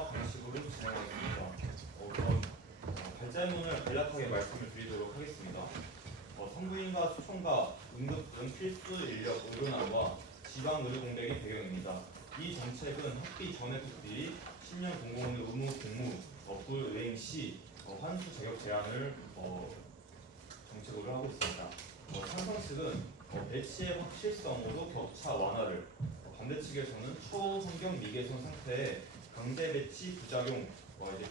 한토막 방식으로 진행하겠습니다. 우선 발제문을 간략하게 말씀을 드리도록 하겠습니다. 산부인과 수총과 응급등 필수 인력 의료난과 지방 의료 공백이 배경입니다. 이 정책은 학비 전액 국비, 10년 공공의료 의무 복무, 불이행 시 환수 자격 제한을 정책으로 하고 있습니다. 찬성 측은 배치의 확실성으로 격차 완화를, 반대 측에서는 초환경 미개선 상태에 강제 배치 부작용,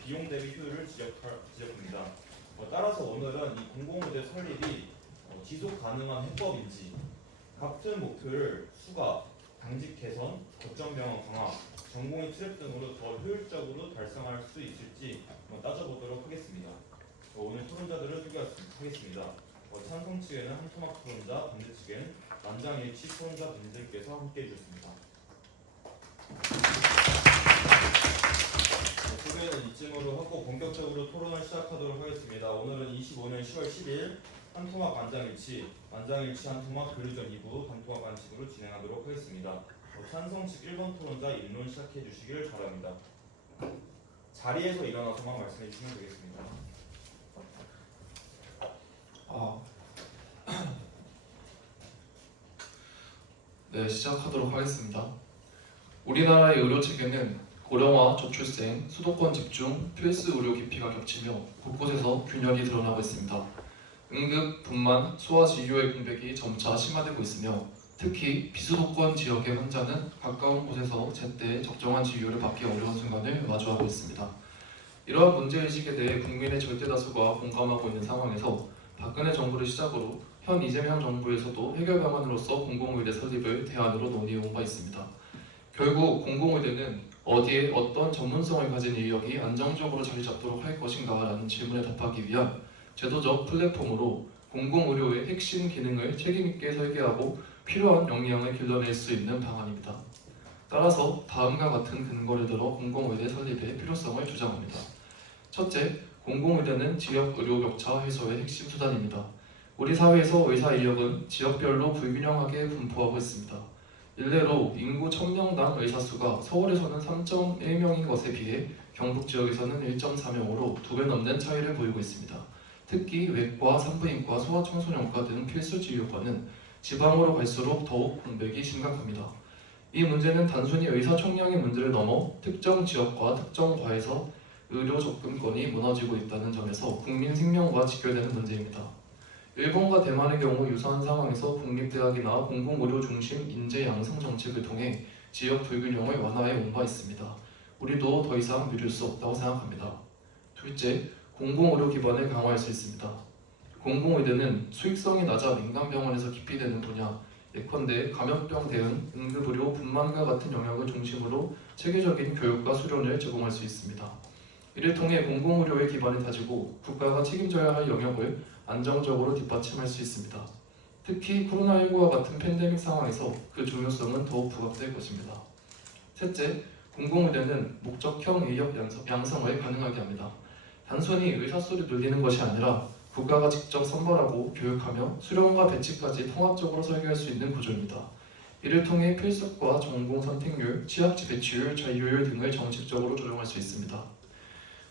비용 대비 효율을 지적합니다. 따라서 오늘은 이 공공의대 설립이 지속 가능한 해법인지, 같은 목표를 수가, 당직 개선, 거점병원 강화, 전공의 트랩 등으로 더 효율적으로 달성할 수 있을지 따져보도록 하겠습니다. 오늘 토론자들을 소개하겠습니다. 찬성 측에는 한토막 토론자, 반대 측에는 만장일치 토론자 분들께서 함께해 주셨습니다. 소개는 이쯤으로 하고 본격적으로 토론을 시작하도록 하겠습니다. 오늘은 25년 10월 10일 한토막 만장일치 한토막 교류전 2부 한토막 반칙으로 진행하도록 하겠습니다. 찬성 측 1번 토론자 입론 시작해 주시길 바랍니다. 자리에서 일어나서만 말씀해 주시면 되겠습니다. 네, 시작하도록 하겠습니다. 우리나라의 의료 체계는 고령화, 저출생, 수도권 집중, 필수 의료 기피가 겹치며 곳곳에서 균열이 드러나고 있습니다. 응급, 분만, 소아 진료의 공백이 점차 심화되고 있으며 특히 비수도권 지역의 환자는 가까운 곳에서 제때 적정한 진료를 받기 어려운 순간을 마주하고 있습니다. 이러한 문제의식에 대해 국민의 절대 다수가 공감하고 있는 상황에서 박근혜 정부를 시작으로 현 이재명 정부에서도 해결 방안으로서 공공의대 설립을 대안으로 논의해온 바 있습니다. 결국 공공의대는 어디에 어떤 전문성을 가진 인력이 안정적으로 자리 잡도록 할 것인가라는 질문에 답하기 위한 제도적 플랫폼으로 공공의료의 핵심 기능을 책임있게 설계하고 필요한 역량을 길러낼 수 있는 방안입니다. 따라서 다음과 같은 근거를 들어 공공의대 설립의 필요성을 주장합니다. 첫째, 공공의대는 지역의료 격차 해소의 핵심 수단입니다. 우리 사회에서 의사 인력은 지역별로 불균형하게 분포하고 있습니다. 일례로 인구 1000명당 의사 수가 서울에서는 3.1명인 것에 비해 경북 지역에서는 1.4명으로 2배 넘는 차이를 보이고 있습니다. 특히 외과, 산부인과, 소아청소년과 등 필수 진료과는 지방으로 갈수록 더욱 공백이 심각합니다. 이 문제는 단순히 의사 총량의 문제를 넘어 특정 지역과 특정 과에서 의료 접근권이 무너지고 있다는 점에서 국민 생명과 직결되는 문제입니다. 일본과 대만의 경우 유사한 상황에서 국립대학이나 공공의료 중심 인재 양성 정책을 통해 지역 불균형을 완화해 온 바 있습니다. 우리도 더 이상 미룰 수 없다고 생각합니다. 둘째, 공공의료 기반을 강화할 수 있습니다. 공공의대는 수익성이 낮아 민간병원에서 기피되는 분야, 예컨대 감염병 대응, 응급의료, 분만과 같은 영역을 중심으로 체계적인 교육과 수련을 제공할 수 있습니다. 이를 통해 공공의료의 기반을 다지고 국가가 책임져야 할 영역을 안정적으로 뒷받침할 수 있습니다. 특히 코로나19와 같은 팬데믹 상황에서 그 중요성은 더욱 부각될 것입니다. 셋째, 공공의대는 목적형 인력 양성을 가능하게 합니다. 단순히 의사 수를 늘리는 것이 아니라 국가가 직접 선발하고 교육하며 수련과 배치까지 통합적으로 설계할 수 있는 구조입니다. 이를 통해 필수과 전공 선택률, 취약지 배치율, 잔류율 등을 정책적으로 조정할 수 있습니다.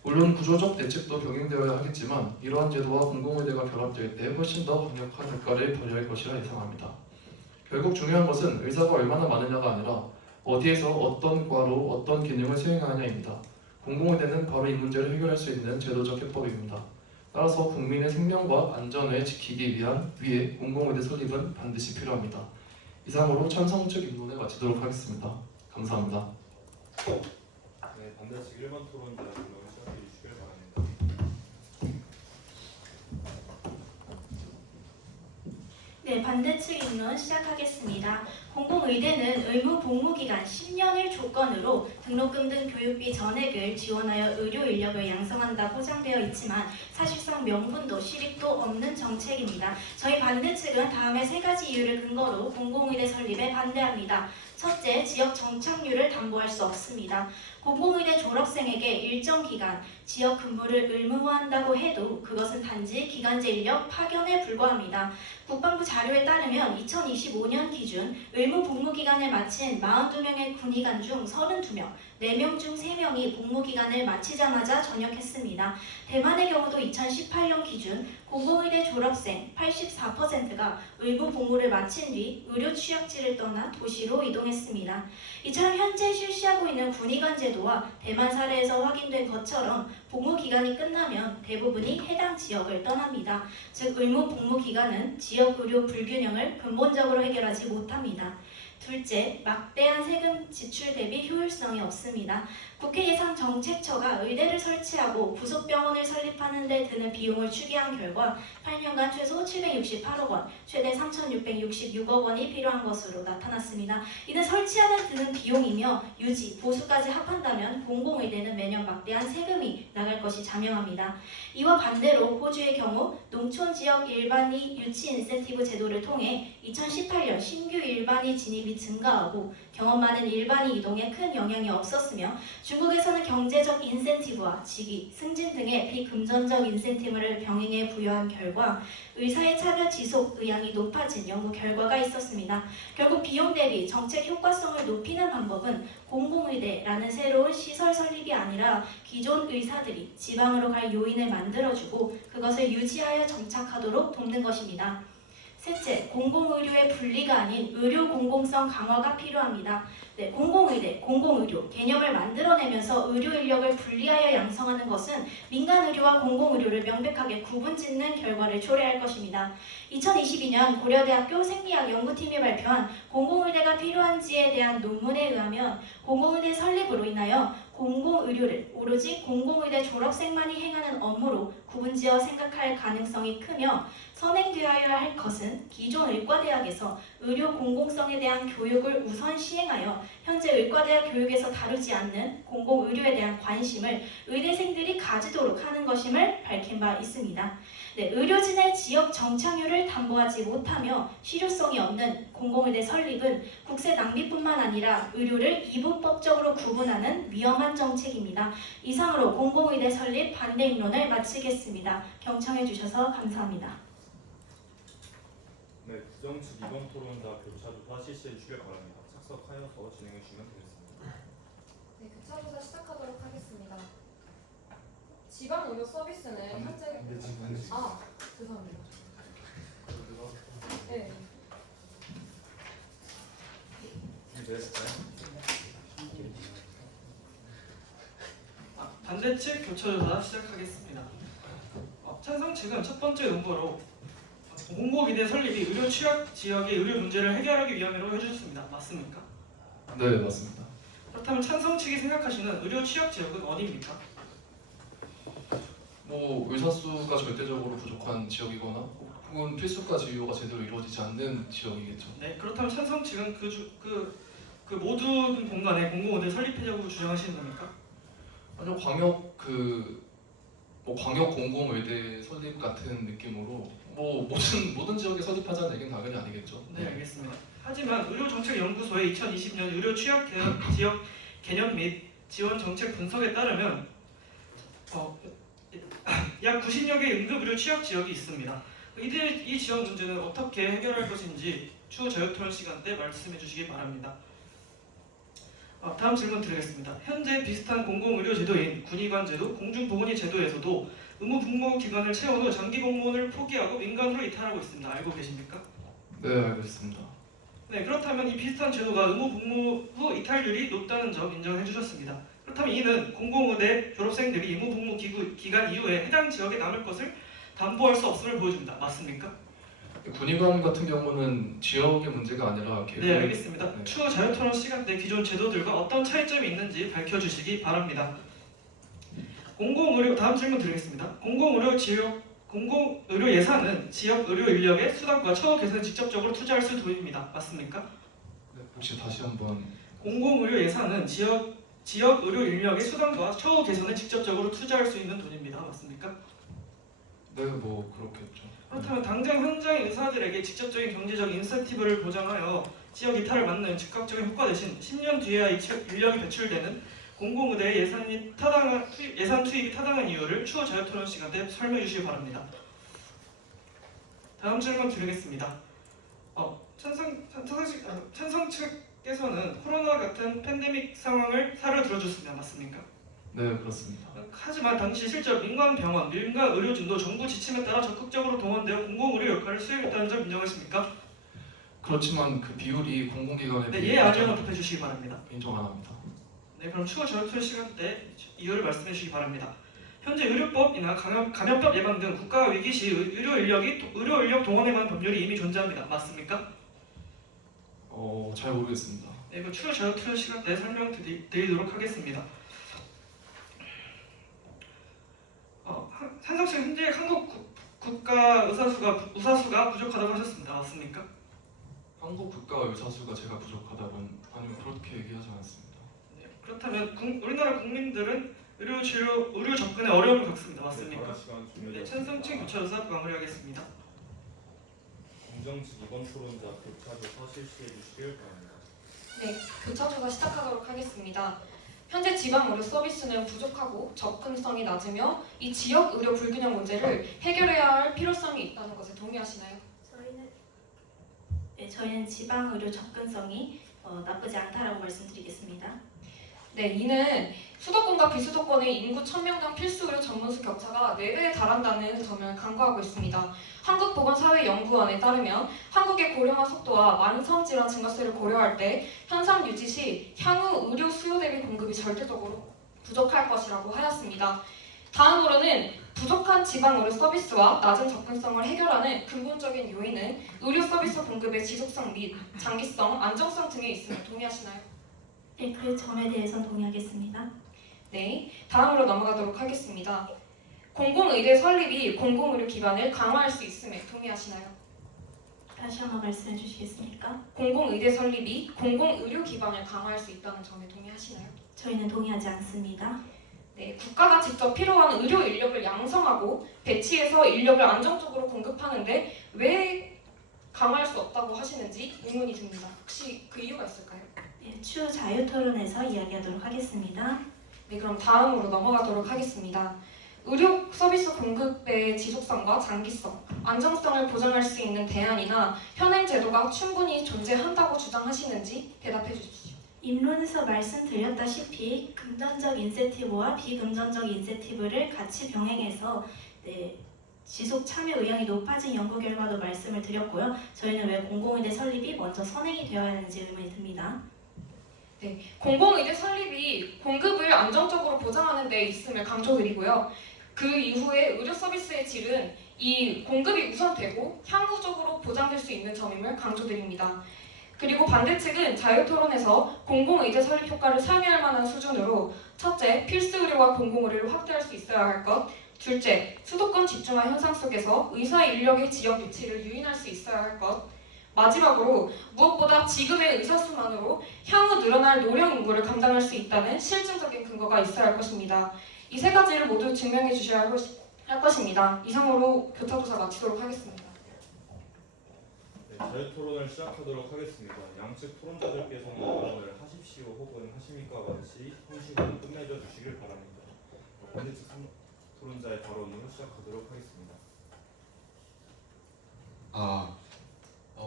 물론 구조적 대책도 병행되어야 하겠지만 이러한 제도와 공공의대가 결합될 때 훨씬 더 강력한 효과를 발휘할 것이라 예상합니다. 결국 중요한 것은 의사가 얼마나 많으냐가 아니라 어디에서 어떤 과로 어떤 기능을 수행하느냐입니다. 공공의대는 바로 이 문제를 해결할 수 있는 제도적 해법입니다. 따라서 국민의 생명과 안전을 지키기 위해 공공의대 설립은 반드시 필요합니다. 이상으로 찬성 측 입론을 마치도록 하겠습니다. 감사합니다. 네, 반대측 1번 토론자 입론 시작해 주시길 바랍니다. 네, 반대측 입론 시작하겠습니다. 공공의대는 의무 복무기간 10년을 조건으로 등록금 등 교육비 전액을 지원하여 의료 인력을 양성한다 보장되어 있지만 사실상 명분도 실익도 없는 정책입니다. 저희 반대측은 다음의 3가지 이유를 근거로 공공의대 설립에 반대합니다. 첫째, 지역 정착률을 담보할 수 없습니다. 공공의대 졸업생에게 일정 기간 지역 근무를 의무화한다고 해도 그것은 단지 기간제 인력 파견에 불과합니다. 국방부 자료에 따르면 2025년 기준 의무 복무 기간을 마친 42명의 군의관 중 32명, 4명 중 3명이 복무 기간을 마치자마자 전역했습니다. 대만의 경우도 2018년 기준 공공의대 졸업생 84%가 의무 복무를 마친 뒤 의료 취약지를 떠나 도시로 이동했습니다. 이처럼 현재 실시하고 있는 군의관 제도와 대만 사례에서 확인된 것처럼 복무 기간이 끝나면 대부분이 해당 지역을 떠납니다. 즉 의무 복무 기간은 지역 의료 불균형을 근본적으로 해결하지 못합니다. 둘째, 막대한 세금 지출 대비 효율성이 없습니다. 국회 예산정책처가 의대를 설치하고 부속병원을 설립하는 데 드는 비용을 추계한 결과 8년간 최소 768억 원, 최대 3,666억 원이 필요한 것으로 나타났습니다. 이는 설치하는 드는 비용이며 유지, 보수까지 합한다면 공공의대는 매년 막대한 세금이 나갈 것이 자명합니다. 이와 반대로 호주의 경우 농촌 지역 일반이 유치 인센티브 제도를 통해 2018년 신규 일반이 진입이 증가하고 경험 많은 일반이 이동에 큰 영향이 없었으며 중국에서는 경제적 인센티브와 직위, 승진 등의 비금전적 인센티브를 병행해 부여한 결과 의사의 차별 지속 의향이 높아진 연구 결과가 있었습니다. 결국 비용 대비 정책 효과성을 높이는 방법은 공공의대라는 새로운 시설 설립이 아니라 기존 의사들이 지방으로 갈 요인을 만들어주고 그것을 유지하여 정착하도록 돕는 것입니다. 셋째, 공공의료의 분리가 아닌 의료 공공성 강화가 필요합니다. 네, 공공의대, 공공의료 개념을 만들어내면서 의료 인력을 분리하여 양성하는 것은 민간의료와 공공의료를 명백하게 구분짓는 결과를 초래할 것입니다. 2022년 고려대학교 생리학 연구팀이 발표한 공공의대가 필요한지에 대한 논문에 의하면 공공의대 설립으로 인하여 공공의료를 오로지 공공의대 졸업생만이 행하는 업무로 구분지어 생각할 가능성이 크며 선행되어야 할 것은 기존 의과대학에서 의료 공공성에 대한 교육을 우선 시행하여 현재 의과대학 교육에서 다루지 않는 공공의료에 대한 관심을 의대생들이 가지도록 하는 것임을 밝힌 바 있습니다. 네, 의료진의 지역 정착률을 담보하지 못하며 실효성이 없는 공공의대 설립은 국세 낭비뿐만 아니라 의료를 이분법적으로 구분하는 위험한 정책입니다. 이상으로 공공의대 설립 반대 입론을 마치겠습니다. 경청해 주셔서 감사합니다. 네, 부정 측 이번 토론자 교차조사 실시해 주시길 바랍니다. 착석하여서 진행해 주시면 되겠습니다. 네, 교차조사 시작하도록 하겠습니다. 지방 의료 서비스는 현재 죄송합니다. 네. 반대 측 교차조사 시작하겠습니다. 찬성 측은 첫 번째 응보로 공공의대 설립이 의료 취약 지역의 의료 문제를 해결하기 위함이라고 해주셨습니다. 맞습니까? 네, 맞습니다. 그렇다면 찬성 측이 생각하시는 의료 취약 지역은 어디입니까? 뭐 의사 수가 절대적으로 부족한 지역이거나 혹은 필수과 진료가 제대로 이루어지지 않는 지역이겠죠. 네, 그렇다면 찬성 측은 그 모든 공간에 공공의대 설립하려고 주장하시는 겁니까? 아니요, 광역 공공의대 설립 같은 느낌으로 뭐 모든 지역에 설립하자는 얘기는 당연히 아니겠죠. 네, 알겠습니다. 하지만 의료정책연구소의 2020년 의료 취약 지역 개념 및 지원 정책 분석에 따르면 약 90여 개의 응급의료 취약 지역이 있습니다. 이 지역 문제는 어떻게 해결할 것인지 추후 자유토론 시간 때 말씀해 주시기 바랍니다. 다음 질문 드리겠습니다. 현재 비슷한 공공의료 제도인 군의관 제도, 공중보건의 제도에서도 의무 복무 기간을 채운 후 장기 복무를 포기하고 민간으로 이탈하고 있습니다. 알고 계십니까? 네, 알고 있습니다. 네, 그렇다면 이 비슷한 제도가 의무 복무 후 이탈률이 높다는 점 인정해 주셨습니다. 그렇다면 이는 공공의대 졸업생들이 의무 복무 기간 이후에 해당 지역에 남을 것을 담보할 수 없음을 보여줍니다. 맞습니까? 군의관 같은 경우는 지역의 문제가 아니라 네, 알겠습니다. 네. 추후 자유토론 시간 때 기존 제도들과 어떤 차이점이 있는지 밝혀주시기 바랍니다. 공공의료 다음 질문 드리겠습니다. 공공의료 예산은 지역 의료 인력의 수당과 처우 개선에 직접적으로 투자할 수 있는 돈입니다. 맞습니까? 네, 혹시 다시 한번. 공공의료 예산은 지역 의료 인력의 수당과 처우 개선에 직접적으로 투자할 수 있는 돈입니다. 맞습니까? 네, 뭐 그렇겠죠. 그렇다면 당장 현장 의사들에게 직접적인 경제적 인센티브를 보장하여 지역 이탈을 막는 즉각적인 효과 대신 10년 뒤에야 인력이 배출되는 공공의대 예산 투입이 타당한 이유를 추후 자유토론 시간 때 설명해 주시기 바랍니다. 다음 질문 드리겠습니다. 찬성 측 교수님께서는 코로나 같은 팬데믹 상황을 사례로 들어줬습니다. 맞습니까? 네, 그렇습니다. 하지만 당시 실제로 민간 병원, 민간 의료진도 정부 지침에 따라 적극적으로 동원되어 공공의료 역할을 수행했다는 점 인정하십니까? 그렇지만 그 비율이 공공기관에 네, 비해 예, 아니오만 답해 주시기 바랍니다. 인정 안 합니다. 네, 그럼 추가 자유투의 시간 때 이유를 말씀해 주시기 바랍니다. 현재 의료법이나 감염법 예방 등 국가 위기 시 의료 인력 동원에 관한 법률이 이미 존재합니다. 맞습니까? 잘 모르겠습니다. 네, 그 추가 자유투의 시간 때 설명드리도록 하겠습니다. 한석씨 현재 한국 국가 의사수가 부족하다고 하셨습니다. 맞습니까? 한국 국가 의사수가 제가 부족하다면 아니면 그렇게 얘기하지 않았습니다. 네, 그렇다면 우리나라 국민들은 의료 접근에 어려움을 겪습니다. 맞습니까? 발언 시간 네, 종료되었습니다. 천성층 교차조사 마무리하겠습니다. 공정직 이번 토론자 교차조사 실시해 주시길 바랍니다. 네, 교차조사 시작하도록 하겠습니다. 현재 지방 의료 서비스는 부족하고 접근성이 낮으며 이 지역 의료 불균형 문제를 해결해야 할 필요성이 있다는 것에 동의하시나요? 저희는 지방 의료 접근성이 나쁘지 않다라고 말씀드리겠습니다. 네, 이는 수도권과 비수도권의 인구 1000명당 필수 의료 전문수 격차가 4배에 달한다는 점을 간과하고 있습니다. 한국보건사회연구원에 따르면 한국의 고령화 속도와 만성 질환 증가세를 고려할 때 현상 유지 시 향후 의료 수요 대비 공급이 절대적으로 부족할 것이라고 하였습니다. 다음으로는 부족한 지방 의료 서비스와 낮은 접근성을 해결하는 근본적인 요인은 의료 서비스 공급의 지속성 및 장기성, 안정성 등에 있음을 동의하시나요? 네, 그 점에 대해서 동의하겠습니다. 네, 다음으로 넘어가도록 하겠습니다. 공공의대 설립이 공공의료 기반을 강화할 수 있음에 동의하시나요? 다시 한번 말씀해 주시겠습니까? 공공의대 설립이 공공의료 기반을 강화할 수 있다는 점에 동의하시나요? 저희는 동의하지 않습니다. 네, 국가가 직접 필요한 의료 인력을 양성하고 배치해서 인력을 안정적으로 공급하는데 왜 강화할 수 없다고 하시는지 의문이 듭니다. 혹시 그 이유가 있을까요? 네, 추후 자유 토론에서 이야기하도록 하겠습니다. 네, 그럼 다음으로 넘어가도록 하겠습니다. 의료 서비스 공급의 지속성과 장기성, 안정성을 보장할 수 있는 대안이나 현행 제도가 충분히 존재한다고 주장하시는지 대답해 주십시오. 입론에서 말씀드렸다시피 금전적 인센티브와 비금전적 인센티브를 같이 병행해서 지속 참여 의향이 높아진 연구 결과도 말씀을 드렸고요. 저희는 왜 공공의대 설립이 먼저 선행이 되어야 하는지 의문이 듭니다. 공공의대 설립이 공급을 안정적으로 보장하는 데 있음을 강조드리고요. 그 이후에 의료 서비스의 질은 이 공급이 우선되고 향후적으로 보장될 수 있는 점임을 강조드립니다. 그리고 반대측은 자유토론에서 공공의대 설립 효과를 상회할 만한 수준으로 첫째, 필수 의료와 공공의료를 확대할 수 있어야 할 것, 둘째, 수도권 집중화 현상 속에서 의사 인력의 지역 위치를 유인할 수 있어야 할 것, 마지막으로 무엇보다 지금의 의사 수만으로 향후 늘어날 노령 인구를 감당할 수 있다는 실증적인 근거가 있어야 할 것입니다. 이 세 가지를 모두 증명해 주셔야 할 것입니다. 이상으로 교차조사 마치도록 하겠습니다. 네, 자유 토론을 시작하도록 하겠습니다. 양측 토론자들께서는 발언을 하십시오 혹은 하십니까 같이 형식으로 끝내줘 주시길 바랍니다. 반대측 토론자의 발언으로 시작하도록 하겠습니다.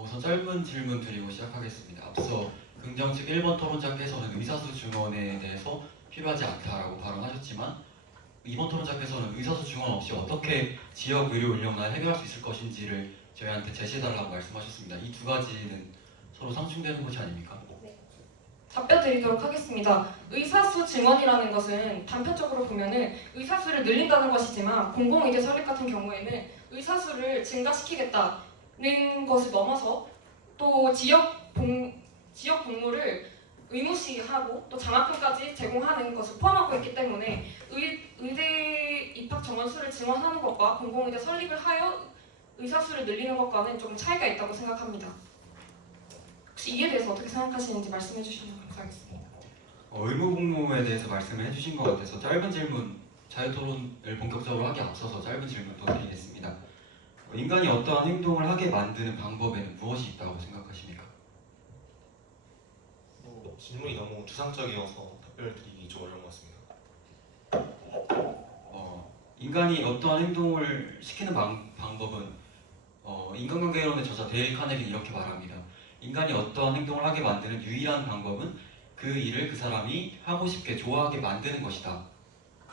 우선 짧은 질문 드리고 시작하겠습니다. 앞서 긍정 측 1번 토론자께서는 의사수 증원에 대해서 필요하지 않다라고 발언하셨지만 2번 토론자께서는 의사수 증원 없이 어떻게 지역 의료 인력난을 해결할 수 있을 것인지를 저희한테 제시해달라고 말씀하셨습니다. 이 두 가지는 서로 상충되는 것이 아닙니까? 답변 드리도록 하겠습니다. 의사수 증원이라는 것은 단편적으로 보면은 의사수를 늘린다는 것이지만 공공의대 설립 같은 경우에는 의사수를 증가시키겠다는 것을 넘어서 또 지역 복무를 의무시하고 또 장학금까지 제공하는 것을 포함하고 있기 때문에 의대 입학 정원수를 증원하는 것과 공공의대 설립을 하여 의사수를 늘리는 것과는 조금 차이가 있다고 생각합니다. 혹시 이에 대해서 어떻게 생각하시는지 말씀해 주시면 감사하겠습니다. 의무복무에 대해서 말씀을 해주신 것 같아서 짧은 질문, 자유토론을 본격적으로 하기 앞서서 짧은 질문 더 드리겠습니다. 인간이 어떠한 행동을 하게 만드는 방법에는 무엇이 있다고 생각하십니까? 질문이 너무 추상적이어서 답변을 드리기 좀 어려운 것 같습니다. 인간이 어떠한 행동을 시키는 방법은 인간관계론의 저자 데일 카네기는 이렇게 말합니다. 인간이 어떠한 행동을 하게 만드는 유일한 방법은 그 일을 그 사람이 하고 싶게 좋아하게 만드는 것이다.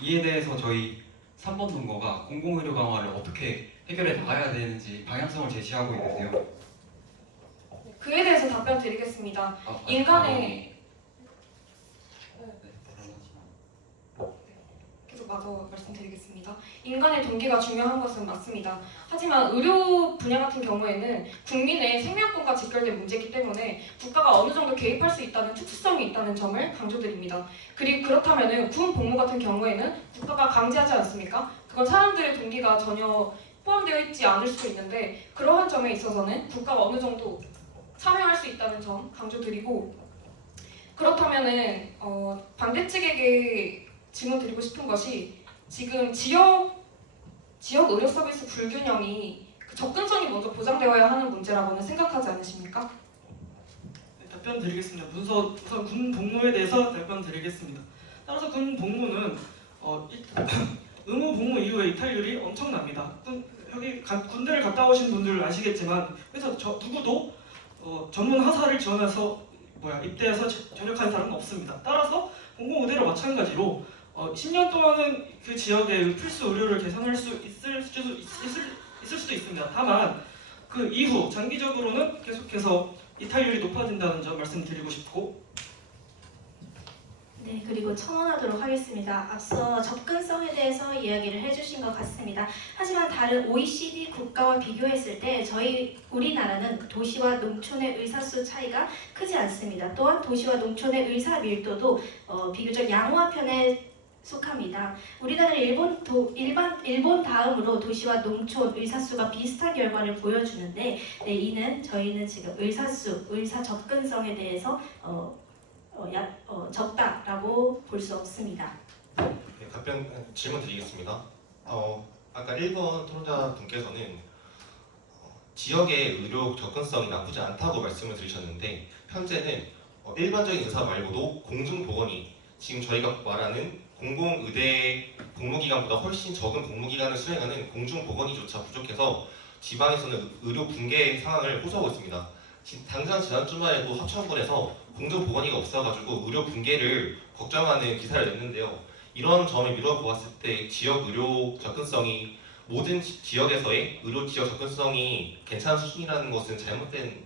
이에 대해서 저희 3번 논거가 공공의료 강화를 어떻게 해결해 나가야 되는지 방향성을 제시하고 있는데요. 그에 대해서 답변 드리겠습니다. 인간의 계속 마저 말씀드리겠습니다. 인간의 동기가 중요한 것은 맞습니다. 하지만 의료 분야 같은 경우에는 국민의 생명권과 직결된 문제이기 때문에 국가가 어느 정도 개입할 수 있다는 특수성이 있다는 점을 강조드립니다. 그리고 그렇다면은 군 복무 같은 경우에는 국가가 강제하지 않습니까? 그건 사람들의 동기가 전혀 포함되어 있지 않을 수도 있는데 그러한 점에 있어서는 국가가 어느 정도 참여할 수 있다는 점 강조드리고 그렇다면은 반대 측에게 질문 드리고 싶은 것이 지금 지역 의료 서비스 불균형이 그 접근성이 먼저 보장되어야 하는 문제라고는 생각하지 않으십니까? 네, 답변 드리겠습니다. 우선 군 복무에 대해서 답변 드리겠습니다. 따라서 군 복무는 의무 복무 이후에 이탈률이 엄청납니다. 여기 군대를 갔다 오신 분들 아시겠지만 그래서 누구도 전문 하사를 지원해서 입대해서 전역한 사람은 없습니다. 따라서 공공의대로 마찬가지로 10년 동안은 그 지역의 필수 의료를 개선할 수 있을 수도 있습니다. 다만 그 이후 장기적으로는 계속해서 이탈률이 높아진다는 점 말씀드리고 싶고 네, 그리고 첨언하도록 하겠습니다. 앞서 접근성에 대해서 이야기를 해주신 것 같습니다. 하지만 다른 OECD 국가와 비교했을 때 우리나라는 도시와 농촌의 의사수 차이가 크지 않습니다. 또한 도시와 농촌의 의사 밀도도 비교적 양호한 편에 속합니다. 우리나라는 일본 다음으로 도시와 농촌 의사수가 비슷한 결과를 보여주는데 이는 저희는 지금 의사 접근성에 대해서 적다라고 볼 수 없습니다. 네, 질문 드리겠습니다. 아까 1번 토론자 분께서는 지역의 의료 접근성이 나쁘지 않다고 말씀을 드리셨는데 현재는 일반적인 의사 말고도 공중보건이 지금 저희가 말하는 공공의대 복무기간보다 훨씬 적은 복무기간을 수행하는 공중보건의조차 부족해서 지방에서는 의료 붕괴 상황을 호소하고 있습니다. 당장 지난 주말에도 합천군에서 공중보건의가 없어가지고 의료 붕괴를 걱정하는 기사를 냈는데요. 이런 점을 미뤄보았을 때 지역 의료 접근성이 모든 지역에서의 의료 지역 접근성이 괜찮은 수준이라는 것은 잘못된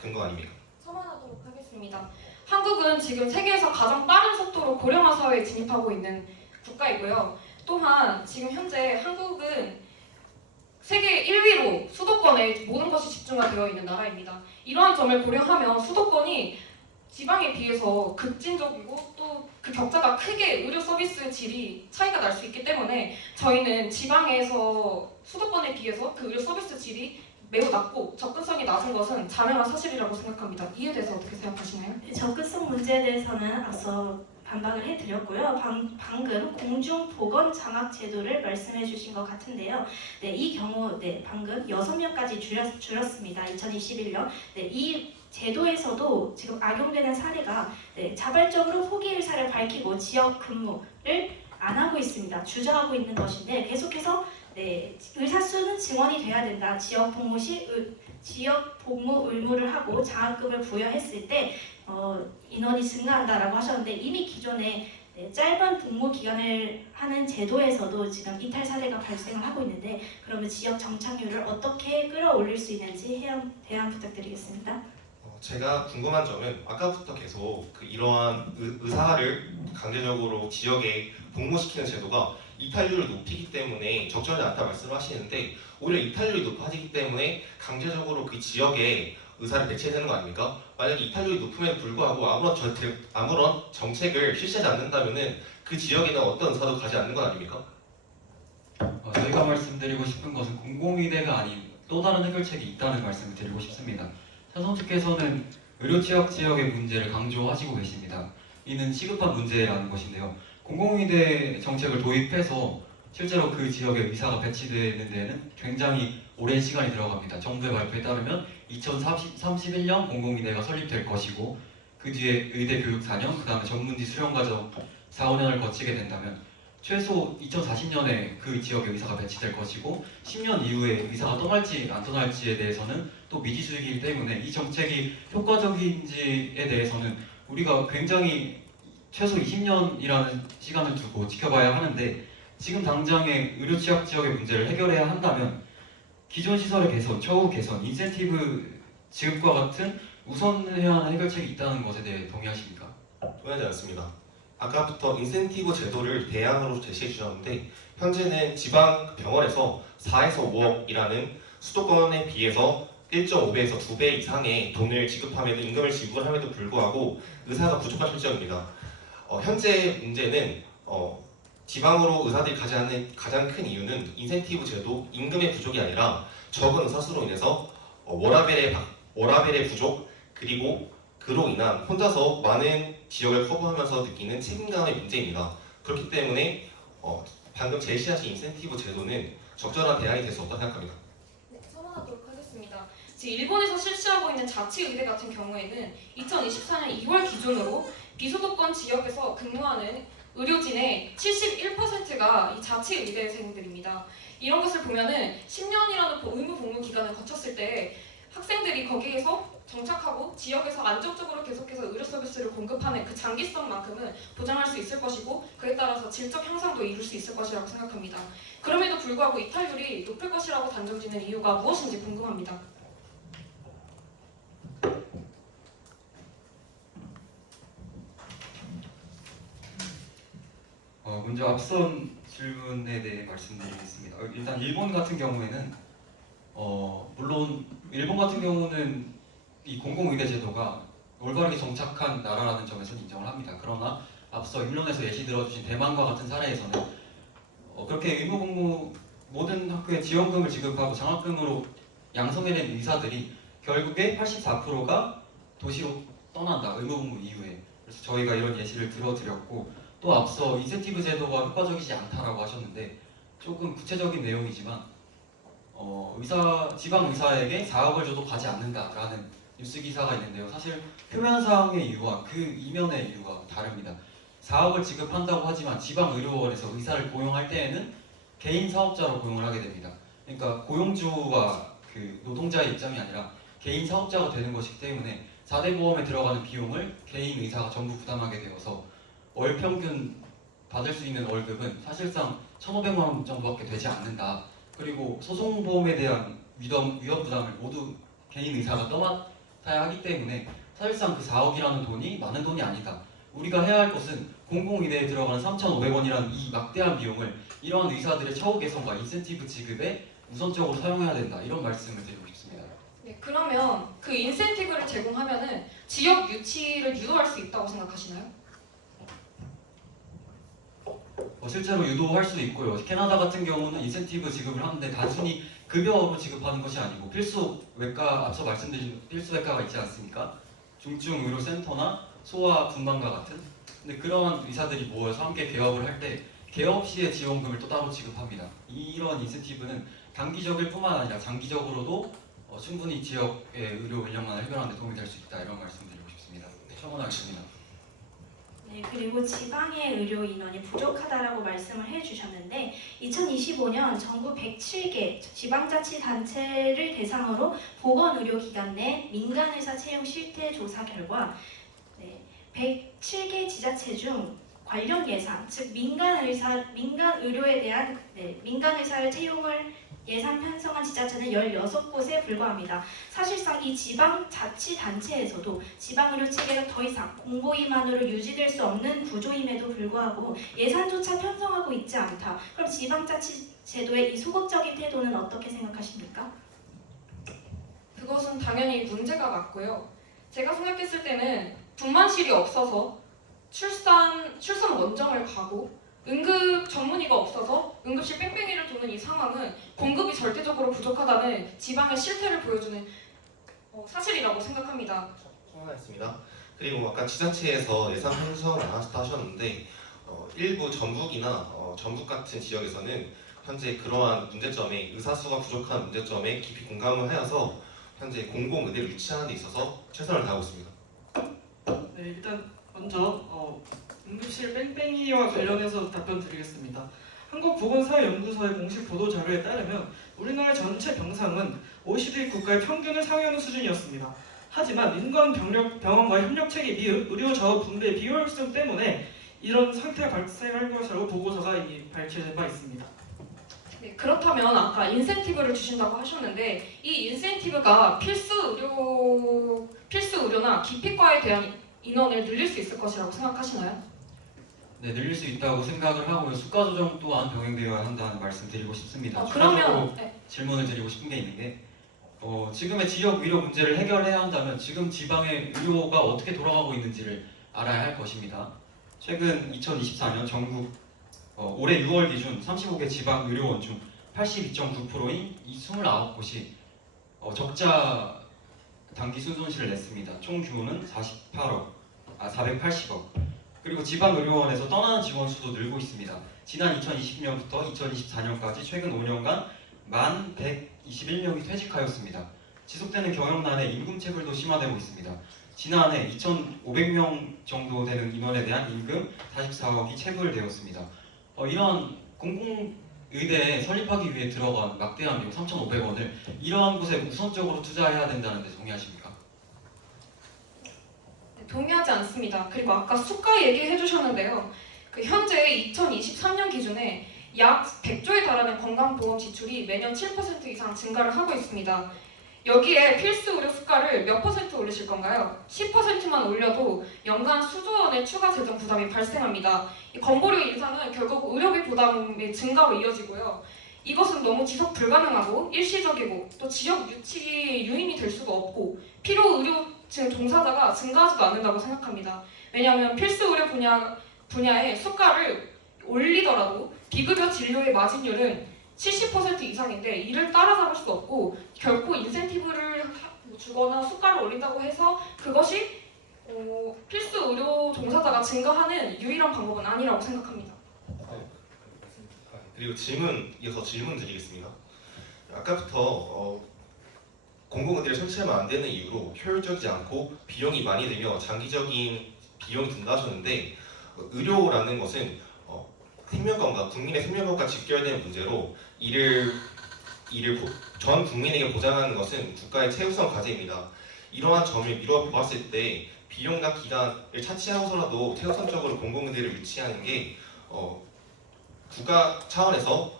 근거 아닙니까? 첨언하도록 하겠습니다. 한국은 지금 세계에서 가장 빠른 속도로 고령화 사회에 진입하고 있는 국가이고요. 또한 지금 현재 한국은 세계 1위로 수도권에 모든 것이 집중화되어 있는 나라입니다. 이러한 점을 고려하면 수도권이 지방에 비해서 급진적이고 또 그 격차가 크게 의료 서비스 질이 차이가 날 수 있기 때문에 저희는 지방에서 수도권에 비해서 그 의료 서비스 질이 매우 낮고 접근성이 낮은 것은 자명한 사실이라고 생각합니다. 이에 대해서 어떻게 생각하시나요? 접근성 문제에 대해서는 앞서 반박을 해드렸고요. 방금 공중보건 장학 제도를 말씀해 주신 것 같은데요. 네, 이 경우 방금 6명까지 줄였습니다. 2021년. 네, 이 제도에서도 지금 악용되는 사례가 자발적으로 포기 의사를 밝히고 지역 근무를 안 하고 있습니다. 주저하고 있는 것인데 계속해서 의사 수는 증원이 돼야 된다. 지역 복무 시 지역 복무 의무를 하고 장학금을 부여했을 때 인원이 증가한다라고 하셨는데 이미 기존에 짧은 복무 기간을 하는 제도에서도 지금 이탈 사례가 발생을 하고 있는데 그러면 지역 정착률을 어떻게 끌어올릴 수 있는지 대안 부탁드리겠습니다. 제가 궁금한 점은 아까부터 계속 이러한 의사를 강제적으로 지역에 복무시키는 제도가 이탈률을 높이기 때문에 적절하지 않다 말씀하시는데 오히려 이탈률이 높아지기 때문에 강제적으로 그 지역에 의사를 배치되는 거 아닙니까? 만약에 이탈률이 높음에도 불구하고 아무런 정책을 실시하지 않는다면은 그 지역에는 어떤 의사도 가지 않는 건 아닙니까? 저희가 말씀드리고 싶은 것은 공공의대가 아닌 또 다른 해결책이 있다는 말씀을 드리고 싶습니다. 차선주께서는 의료 취약 지역의 문제를 강조하시고 계십니다. 이는 시급한 문제라는 것인데요. 공공의대 정책을 도입해서 실제로 그 지역에 의사가 배치되는 데에는 굉장히 오랜 시간이 들어갑니다. 정부의 발표에 따르면 2031년 공공의대가 설립될 것이고 그 뒤에 의대 교육 4년, 그 다음에 전문의 수련 과정 4, 5년을 거치게 된다면 최소 2040년에 그 지역에 의사가 배치될 것이고 10년 이후에 의사가 떠날지 안 떠날지에 대해서는 또 미지수이기 때문에 이 정책이 효과적인지에 대해서는 우리가 굉장히 최소 20년이라는 시간을 두고 지켜봐야 하는데 지금 당장의 의료 취약 지역의 문제를 해결해야 한다면 기존 시설의 개선, 처우 개선, 인센티브 지급과 같은 우선해야 하는 해결책이 있다는 것에 대해 동의하십니까? 동의하지 않습니다. 아까부터 인센티브 제도를 대안으로 제시해 주셨는데 현재는 지방 병원에서 4에서 5억이라는 수도권에 비해서 1.5배에서 2배 이상의 돈을 지급함에도 임금을 지불함에도 불구하고 의사가 부족한 실정입니다. 현재 문제는 지방으로 의사들이 가지 않는 가장 큰 이유는 인센티브 제도, 임금의 부족이 아니라 적은 의사 수로 인해서 워라벨의 부족 그리고 그로 인한 혼자서 많은 지역을 커버하면서 느끼는 책임감의 문제입니다. 그렇기 때문에 방금 제시하신 인센티브 제도는 적절한 대안이 될 수 없다고 생각합니다. 네, 첨언하도록 하겠습니다. 지금 일본에서 실시하고 있는 자치의대 같은 경우에는 2024년 2월 기준으로 비수도권 지역에서 근무하는 의료진의 71%가 이 자치의대생들입니다. 이런 것을 보면은 10년이라는 의무 복무 기간을 거쳤을 때 학생들이 거기에서 정착하고 지역에서 안정적으로 계속해서 의료 서비스를 공급하는 그 장기성만큼은 보장할 수 있을 것이고 그에 따라서 질적 향상도 이룰 수 있을 것이라고 생각합니다. 그럼에도 불구하고 이탈률이 높을 것이라고 단정짓는 이유가 무엇인지 궁금합니다. 먼저 앞선 질문에 대해 말씀드리겠습니다. 일단 일본 같은 경우에는 물론 일본 같은 경우는 이 공공의대 제도가 올바르게 정착한 나라라는 점에서는 인정을 합니다. 그러나 앞서 일론에서 예시 들어주신 대만과 같은 사례에서는 그렇게 의무복무 모든 학교에 지원금을 지급하고 장학금으로 양성해낸 의사들이 결국에 84%가 도시로 떠난다. 의무복무 이후에. 그래서 저희가 이런 예시를 들어드렸고 또 앞서 인센티브 제도가 효과적이지 않다라고 하셨는데 조금 구체적인 내용이지만 지방 의사에게 4억을 줘도 가지 않는다라는 뉴스 기사가 있는데요. 사실 표면상의 이유와 그 이면의 이유가 다릅니다. 4억을 지급한다고 하지만 지방 의료원에서 의사를 고용할 때에는 개인 사업자로 고용을 하게 됩니다. 그러니까 고용주와 그 노동자의 입장이 아니라 개인 사업자가 되는 것이기 때문에 4대 보험에 들어가는 비용을 개인 의사가 전부 부담하게 되어서 월 평균 받을 수 있는 월급은 사실상 1,500만 원 정도밖에 되지 않는다. 그리고 소송보험에 대한 위험 부담을 모두 개인 의사가 떠맡아야 하기 때문에 사실상 그 4억이라는 돈이 많은 돈이 아니다. 우리가 해야 할 것은 공공의대에 들어가는 3,500원이라는 이 막대한 비용을 이러한 의사들의 처우 개선과 인센티브 지급에 우선적으로 사용해야 된다. 이런 말씀을 드리고 싶습니다. 네, 그러면 그 인센티브를 제공하면은 지역 유치를 유도할 수 있다고 생각하시나요? 실제로 유도할 수도 있고요. 캐나다 같은 경우는 인센티브 지급을 하는데 단순히 급여로 지급하는 것이 아니고 필수 외과, 앞서 말씀드린 필수 외과가 있지 않습니까? 중증의료센터나 소아 분만과 같은. 근데 그런 의사들이 모여서 함께 개업을 할 때 개업 시에 지원금을 또 따로 지급합니다. 이런 인센티브는 단기적일 뿐만 아니라 장기적으로도 충분히 지역의 의료 인력난을 해결하는 데 도움이 될 수 있다. 이런 말씀드리고 싶습니다. 첨언하겠습니다. 네, 그리고 지방의 의료 인원이 부족하다라고 말씀을 해주셨는데 2025년 전국 107개 지방자치단체를 대상으로 보건의료기관 내 민간의사 채용 실태 조사 결과 107개 지자체 중 관련 예산, 즉 민간 의료에 대한 민간 의사를 채용을 예산 편성한 지자체는 16곳에 불과합니다. 사실상 이 지방자치단체에서도 지방의료 체계가 더 이상 공보위만으로 유지될 수 없는 구조임에도 불구하고 예산조차 편성하고 있지 않다. 그럼 지방자치제도의 이 소극적인 태도는 어떻게 생각하십니까? 그것은 당연히 문제가 맞고요. 제가 생각했을 때는 분만실이 없어서 출산 원정을 가고 응급 전문의가 없어서 응급실 뺑뺑이를 도는 이 상황은 공급이 절대적으로 부족하다는 지방의 실태를 보여주는 사실이라고 생각합니다. 첨언하겠습니다. 그리고 아까 지자체에서 예산 편성 안 하셨다 하셨는데 일부 전북이나 전북 같은 지역에서는 현재 그러한 문제점에 의사 수가 부족한 문제점에 깊이 공감을 하여서 현재 공공의대를 유치하는 데 있어서 최선을 다하고 있습니다. 네, 일단 먼저 응급실 뺑뺑이와 관련해서 답변 드리겠습니다. 한국보건사회연구소의 공식 보도 자료에 따르면 우리나라의 전체 병상은 OECD 국가의 평균을 상회하는 수준이었습니다. 하지만 민간 병원과의 협력체계 및 의료 자원 분배 비효율성 때문에 이런 상태가 발생할 것이라고 보고서가 밝혀진 바 있습니다. 네, 그렇다면 아까 인센티브를 주신다고 하셨는데 이 인센티브가 필수 의료나 기피과에 대한 인원을 늘릴 수 있을 것이라고 생각하시나요? 네, 늘릴 수 있다고 생각을 하고요. 수가 조정 또한 병행되어야 한다는 말씀 드리고 싶습니다. 그러면 추가적으로 네. 질문을 드리고 싶은 게 있는 게 지금의 지역 의료 문제를 해결해야 한다면 지금 지방의 의료가 어떻게 돌아가고 있는지를 알아야 할 것입니다. 최근 2024년 전국 올해 6월 기준 35개 지방 의료원 중 82.9%인 이 29곳이 적자 단기 순손실을 냈습니다. 총 규모는 480억. 그리고 지방 의료원에서 떠나는 직원 수도 늘고 있습니다. 지난 2020년부터 2024년까지 최근 5년간 1,121명이 퇴직하였습니다. 지속되는 경영난에 임금 체불도 심화되고 있습니다. 지난해 2,500명 정도 되는 인원에 대한 임금 44억이 체불되었습니다. 이런 공공의대 설립하기 위해 들어간 막대한 비용 3,500원을 이러한 곳에 우선적으로 투자해야 된다는데 동의하십니까? 동의하지 않습니다. 그리고 아까 수가 얘기해 주셨는데요. 현재 2023년 기준에 약 100조에 달하는 건강보험 지출이 매년 7% 이상 증가를 하고 있습니다. 여기에 필수 의료 수가를 몇 퍼센트 올리실 건가요? 10%만 올려도 연간 수조 원의 추가 재정 부담이 발생합니다. 이 건보료 인상은 결국 의료비 부담의 증가로 이어지고요. 이것은 너무 지속 불가능하고 일시적이고 또 지역 유치기 유인이 될 수도 없고 필요 의료층 종사자가 증가하지도 않는다고 생각합니다. 왜냐하면 필수 의료 분야의 수가를 올리더라도 비급여 진료의 마진율은 70% 이상인데 이를 따라잡을 수 없고 결코 인센티브를 주거나 수가를 올린다고 해서 그것이 필수 의료 종사자가 증가하는 유일한 방법은 아니라고 생각합니다. 그리고 이어서 질문 드리겠습니다. 아까부터 공공의대를 설치하면 안 되는 이유로 효율적이지 않고 비용이 많이 들며 장기적인 비용이 든다 하셨는데 의료라는 것은 생명건강, 국민의 생명건강과 직결된 문제로 이를 전 국민에게 보장하는 것은 국가의 최우선 과제입니다. 이러한 점을 미뤄보았을 때 비용과 기간을 차치하고서라도 최우선적으로 공공의대를 유치하는 게 국가 차원에서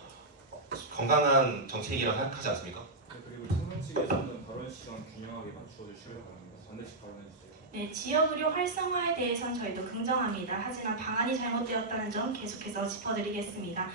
건강한 정책이라고 생각하지 않습니까? 네, 그리고 청년 측에서는 발언 시간 균형하게 맞추어 주시기 바랍니다. 반드시 발언해 주세요. 네, 지역 의료 활성화에 대해선 저희도 긍정합니다. 하지만 방안이 잘못되었다는 점 계속해서 짚어드리겠습니다.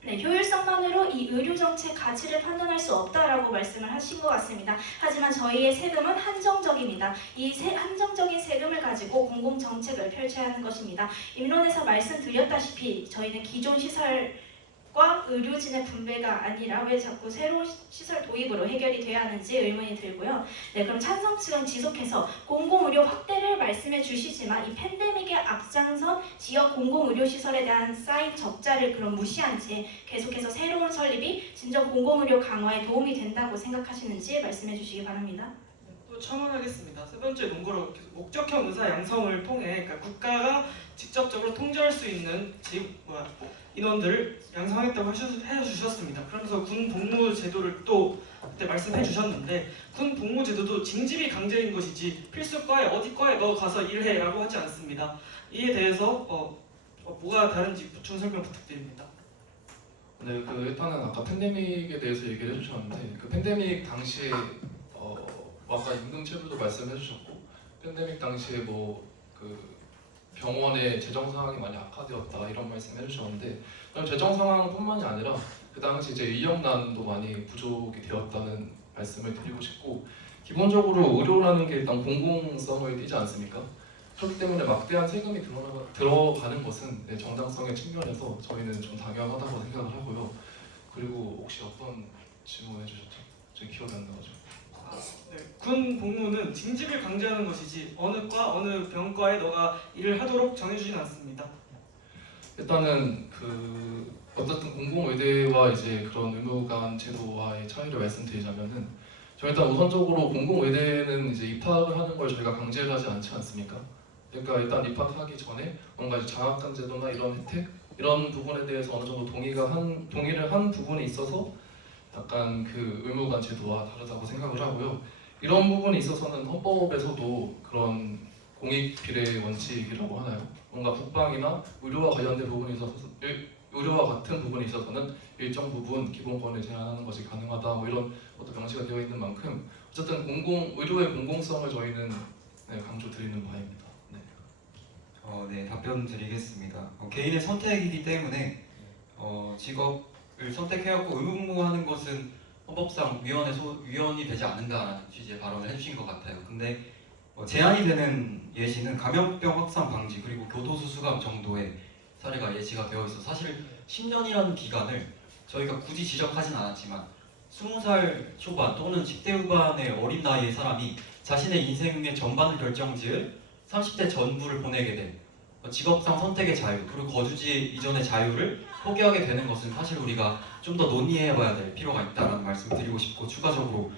네, 효율성만으로 이 의료 정책 가치를 판단할 수 없다라고 말씀을 하신 것 같습니다. 하지만 저희의 세금은 한정적입니다. 이 한정적인 세금을 가지고 공공 정책을 펼쳐야 하는 것입니다. 입론에서 말씀드렸다시피 저희는 기존 시설과 의료진의 분배가 아니라 왜 자꾸 새로운 시설 도입으로 해결이 돼야 하는지 의문이 들고요. 네, 그럼 찬성 측은 지속해서 공공의료 확대를 말씀해 주시지만 이 팬데믹에 앞장선 지역 공공의료시설에 대한 쌓인 적자를 그럼 무시한 채 계속해서 새로운 설립이 진정 공공의료 강화에 도움이 된다고 생각하시는지 말씀해 주시기 바랍니다. 또 첨언하겠습니다. 세 번째 논거로 목적형 의사 양성을 통해 그러니까 국가가 직접적으로 통제할 수 있는 인원들을 양성하겠다고 해주셨습니다. 그러면서 군 복무 제도를 또 그때 말씀해 주셨는데 군 복무 제도도 징집이 강제인 것이지 필수과에 어디 과에 너 가서 일해라고 하지 않습니다. 이에 대해서 뭐가 다른지 보충 설명 부탁드립니다. 네, 일단은 아까 팬데믹에 대해서 얘기를 해주셨는데 그 팬데믹 당시에 아까 임금 체불도 말씀해주셨고 팬데믹 당시에 병원의 재정 상황이 많이 악화되었다 이런 말씀 해주셨는데 그럼 재정 상황뿐만이 아니라 그 당시 이제 인력난도 많이 부족이 되었다는 말씀을 드리고 싶고 기본적으로 의료라는 게 일단 공공성을 띠지 않습니까? 그렇기 때문에 막대한 세금이 들어가는 것은 정당성의 측면에서 저희는 좀 당연하다고 생각을 하고요. 그리고 혹시 어떤 질문을 해주셨죠? 제 기억이 안 나가지고. 네, 군 복무는 징집을 강제하는 것이지 어느 병과에 너가 일을 하도록 정해주진 않습니다. 일단은 어쨌든 공공의대와 이제 그런 의무관 제도와의 차이를 말씀드리자면은 저희 일단 우선적으로 공공의대는 이제 입학을 하는 걸 저희가 강제를 하지 않지 않습니까? 그러니까 일단 입학하기 전에 뭔가 이제 장학금 제도나 이런 혜택 이런 부분에 대해서 어느 정도 동의를 한 부분이 있어서 약간 그 의무관 제도와 다르다고 생각을 하고요. 이런 부분에 있어서는 헌법에서도 그런 공익 비례 원칙이라고 하나요? 뭔가 국방이나 의료와 관련된 부분에 있어서 의료와 같은 부분에 있어서는 일정 부분 기본권을 제한하는 것이 가능하다. 뭐 이런 어떤 명시가 되어 있는 만큼 어쨌든 의료의 공공성을 저희는 강조드리는 바입니다. 네. 네, 답변 드리겠습니다. 개인의 선택이기 때문에 직업을 선택해갖고 의무하는 것은 헌법상 위헌이 되지 않는다라는 취지의 발언을 해주신 것 같아요. 근데 제한이 되는 예시는 감염병 확산 방지 그리고 교도소 수감 정도의 사례가 예시가 되어 있어 사실 10년이라는 기간을 저희가 굳이 지적하진 않았지만 20살 초반 또는 10대 후반의 어린 나이의 사람이 자신의 인생의 전반을 결정지을 30대 전부를 보내게 된 직업상 선택의 자유 그리고 거주지 이전의 자유를 포기하게 되는 것은 사실 우리가 좀 더 논의해봐야 될 필요가 있다는 말씀을 드리고 싶고 추가적으로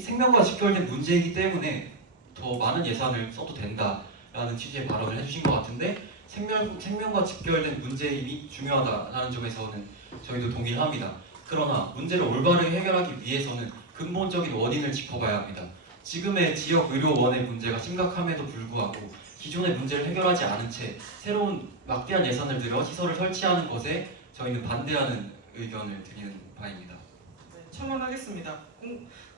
생명과 직결된 문제이기 때문에 더 많은 예산을 써도 된다라는 취지의 발언을 해주신 것 같은데 생명과 직결된 문제임이 중요하다라는 점에서는 저희도 동의를 합니다. 그러나 문제를 올바르게 해결하기 위해서는 근본적인 원인을 짚어봐야 합니다. 지금의 지역 의료원의 문제가 심각함에도 불구하고 기존의 문제를 해결하지 않은 채 새로운 막대한 예산을 들여 시설을 설치하는 것에 저희는 반대하는 의견을 드리는 바입니다. 네, 첨언하겠습니다.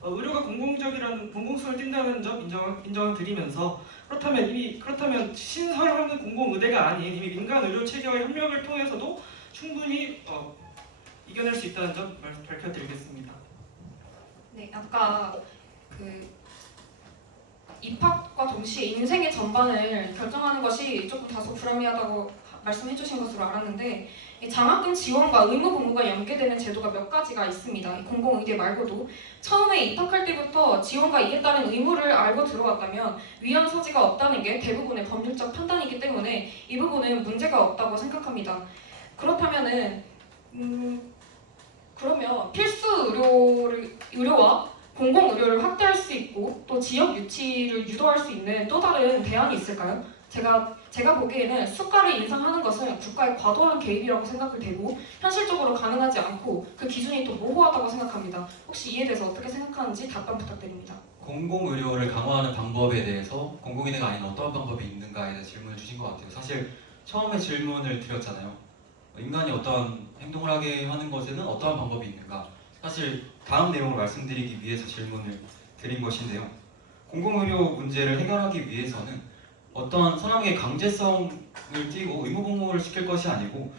의료가 공공성을 띈다는 점 인정을 드리면서 그렇다면 신설하는 공공의대가 아닌 이미 민간 의료 체계와의 협력을 통해서도 충분히 이겨낼 수 있다는 점 밝혀드리겠습니다. 네, 아까 그 입학과 동시에 인생의 전반을 결정하는 것이 조금 다소 불합리하다고 말씀해주신 것으로 알았는데 이 장학금 지원과 의무 복무가 연계되는 제도가 몇 가지가 있습니다. 이 공공의대 말고도 처음에 입학할 때부터 지원과 이에 따른 의무를 알고 들어왔다면 위헌 소지가 없다는 게 대부분의 법률적 판단이기 때문에 이 부분은 문제가 없다고 생각합니다. 그렇다면은 그러면 필수 의료와 공공의료를 확대할 수 있고 또 지역 유치를 유도할 수 있는 또 다른 대안이 있을까요? 제가 보기에는 수가를 인상하는 것은 국가의 과도한 개입이라고 생각을 되고 현실적으로 가능하지 않고 그 기준이 또 모호하다고 생각합니다. 혹시 이에 대해서 어떻게 생각하는지 답변 부탁드립니다. 공공의료를 강화하는 방법에 대해서 공공의대가 아닌 어떤 방법이 있는가에 대해 질문을 주신 것 같아요. 사실 처음에 질문을 드렸잖아요. 인간이 어떠한 행동을 하게 하는 것에는 어떠한 방법이 있는가. 사실 다음 내용을 말씀드리기 위해서 질문을 드린 것인데요. 공공의료 문제를 해결하기 위해서는 어떠한 사람에게 강제성을 띠고 의무복무를 시킬 것이 아니고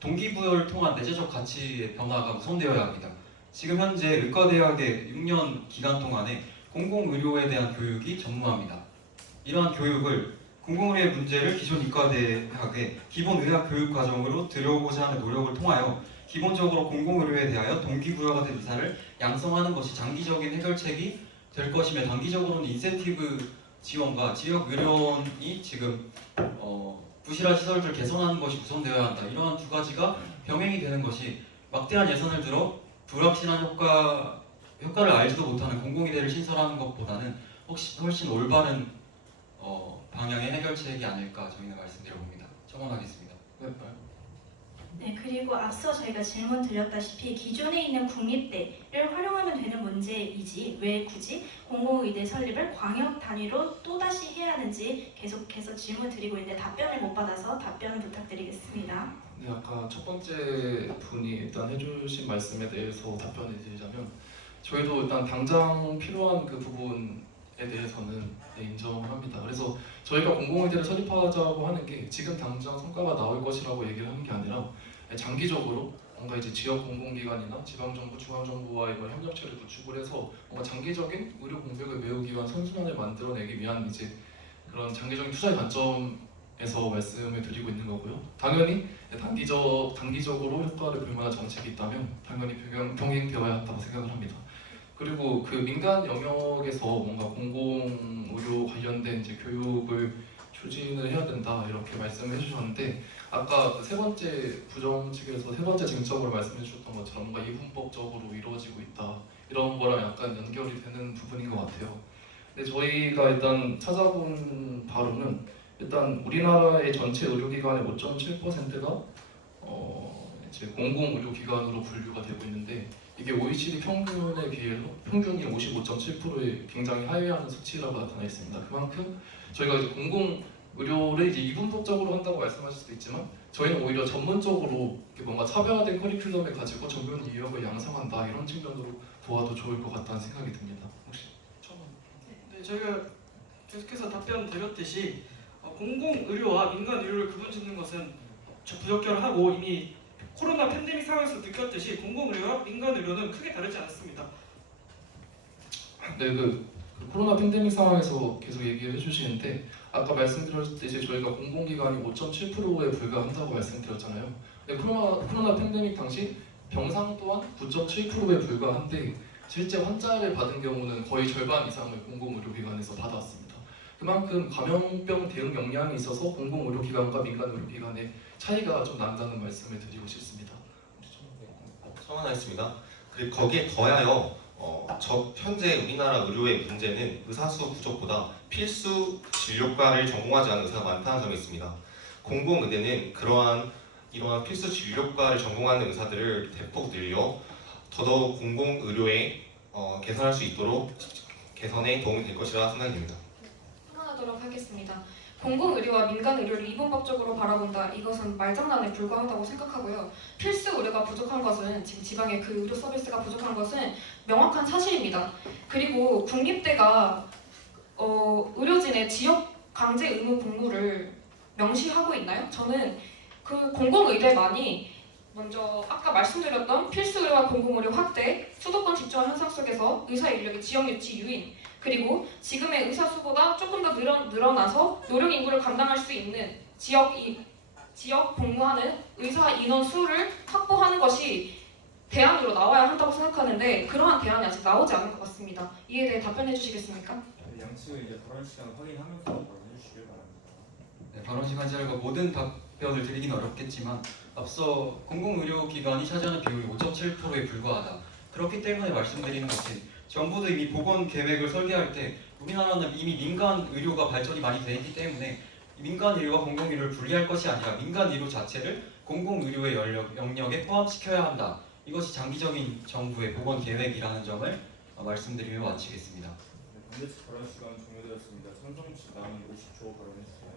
동기부여를 통한 내재적 가치의 변화가 우선되어야 합니다. 지금 현재 의과대학의 6년 기간 동안에 공공의료에 대한 교육이 전무합니다. 이러한 교육을 공공의료의 문제를 기존 의과대학의 기본의학 교육 과정으로 들여오고자 하는 노력을 통하여 기본적으로 공공의료에 대하여 동기부여가 된 의사를 양성하는 것이 장기적인 해결책이 될 것이며 단기적으로는 인센티브 지원과 지역 의료원이 지금 부실한 시설들 개선하는 것이 우선되어야 한다. 이러한 두 가지가 병행이 되는 것이 막대한 예산을 들어 불확실한 효과를 알지도 못하는 공공의대를 신설하는 것보다는 훨씬 올바른 방향의 해결책이 아닐까 저희는 말씀드려봅니다. 첨언하겠습니다. 네, 그리고 앞서 저희가 질문 드렸다시피 기존에 있는 국립대를 활용하면 되는 문제이지 왜 굳이 공공의대 설립을 광역 단위로 또다시 해야 하는지 계속해서 질문 드리고 있는데 답변을 못 받아서 답변을 부탁드리겠습니다. 네, 아까 첫 번째 분이 일단 해주신 말씀에 대해서 답변을 드리자면 저희도 일단 당장 필요한 그 부분에 대해서는 인정합니다. 그래서 저희가 공공의대를 설립하자고 하는 게 지금 당장 성과가 나올 것이라고 얘기를 하는 게 아니라 장기적으로 뭔가 이제 지역 공공기관이나 지방정부, 중앙정부와의 협력체를 구축을 해서 뭔가 장기적인 의료 공백을 메우기 위한 선순환을 만들어내기 위한 이제 그런 장기적인 투자의 관점에서 말씀을 드리고 있는 거고요. 당연히 단기적으로 효과를 볼 만한 정책이 있다면 당연히 병행되어야 한다고 생각을 합니다. 그리고 그 민간 영역에서 뭔가 공공의료 관련된 이제 교육을 추진을 해야 된다 이렇게 말씀을 해주셨는데 아까 세 번째 부정 측에서 세 번째 쟁점으로 말씀해 주셨던 것처럼 뭔가 이분법적으로 이루어지고 있다 이런 거랑 약간 연결이 되는 부분인 것 같아요. 네, 저희가 일단 찾아본 바로는 일단 우리나라의 전체 의료기관의 5.7%가 이제 공공의료기관으로 분류가 되고 있는데 이게 OECD 평균에 비해서 평균이 55.7%에 굉장히 하회하는 수치라고 나타나 있습니다. 그만큼 저희가 이제 공공의료를 이제 이분법적으로 한다고 말씀하실 수도 있지만 저희는 오히려 전문적으로 이렇게 뭔가 차별화된 커리큘럼을 가지고 전문 인력을 양성한다 이런 측면으로 보아도 좋을 것 같다는 생각이 듭니다. 혹시 네, 저희가 계속해서 답변 드렸듯이 공공의료와 민간의료를 구분짓는 것은 부적절하고 이미 코로나 팬데믹 상황에서 느꼈듯이 공공의료와 민간의료는 크게 다르지 않습니다. 네, 그 코로나 팬데믹 상황에서 계속 얘기를 해주시는데 아까 말씀드렸듯이 저희가 공공기관이 5.7%에 불과한다고 말씀드렸잖아요. 근데 코로나 팬데믹 당시 병상 또한 9.7%에 불과한데 실제 환자를 받은 경우는 거의 절반 이상을 공공의료기관에서 받았습니다. 그만큼 감염병 대응 역량이 있어서 공공의료기관과 민간의료기관의 차이가 좀 난다는 말씀을 드리고 싶습니다. 첨언하겠습니다. 그리고 거기에 더하여 현재 우리나라 의료의 문제는 의사수 부족보다 필수 진료과를 전공하지 않은 의사가 많다는 점이 있습니다. 공공의대는 이러한 필수 진료과를 전공하는 의사들을 대폭 늘려 더더욱 공공의료에 개선할 수 있도록 개선에 도움이 될 것이라 생각이 듭니다. 하도록 하겠습니다. 공공의료와 민간의료를 이분법적으로 바라본다. 이것은 말장난에 불과하다고 생각하고요. 필수 의료가 부족한 것은 지금 지방의 그 의료 서비스가 부족한 것은 명확한 사실입니다. 그리고 국립대가 의료진의 지역 강제 의무 복무를 명시하고 있나요? 저는 그 공공의대만이 먼저 아까 말씀드렸던 필수 의료와 공공의료 확대, 수도권 집중화 현상 속에서 의사 인력의 지역 유치 유인, 그리고 지금의 의사 수보다 조금 더 늘어나서 노령 인구를 감당할 수 있는 지역 복무하는 의사 인원 수를 확보하는 것이 대안으로 나와야 한다고 생각하는데 그러한 대안이 아직 나오지 않은 것 같습니다. 이에 대해 답변해 주시겠습니까? 양측을 이제 발언 시간 확인하면서 발언해 주시길 바랍니다. 네, 발언 시간 짧아 모든 답변을 드리긴 어렵겠지만 앞서 공공의료기관이 차지하는 비율이 5.7%에 불과하다. 그렇기 때문에 말씀드리는 것은 정부도 이미 보건 계획을 설계할 때 우리나라는 이미 민간 의료가 발전이 많이 되어 있기 때문에 민간 의료와 공공 의료를 분리할 것이 아니라 민간 의료 자체를 공공 의료의 영역에 포함시켜야 한다. 이것이 장기적인 정부의 보건 계획이라는 점을 말씀드리며 마치겠습니다. 네, 반대측 발언 시간 종료되었습니다. 찬성 측 남은 50초 발언해 주세요.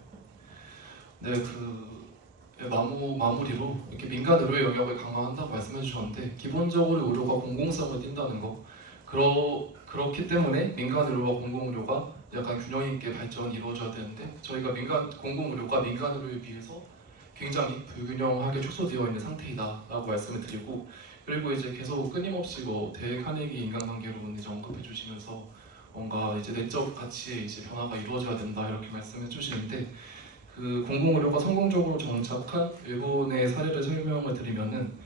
네, 마무리로 이렇게 민간 의료 영역을 강화한다고 말씀해 주셨는데 기본적으로 의료가 공공성을 띈다는 거 그렇기 때문에 민간 의료와 공공 의료가 약간 균형 있게 발전이 이루어져야 되는데 저희가 공공 의료가 민간 의료에 비해서 굉장히 불균형하게 축소되어 있는 상태이다라고 말씀을 드리고 그리고 이제 계속 끊임없이 대외 카네기 인간관계론 이제 언급해 주시면서 뭔가 이제 내적 가치에 이제 변화가 이루어져야 된다 이렇게 말씀해 주시는데 그 공공 의료가 성공적으로 정착한 일본의 사례를 설명을 드리면은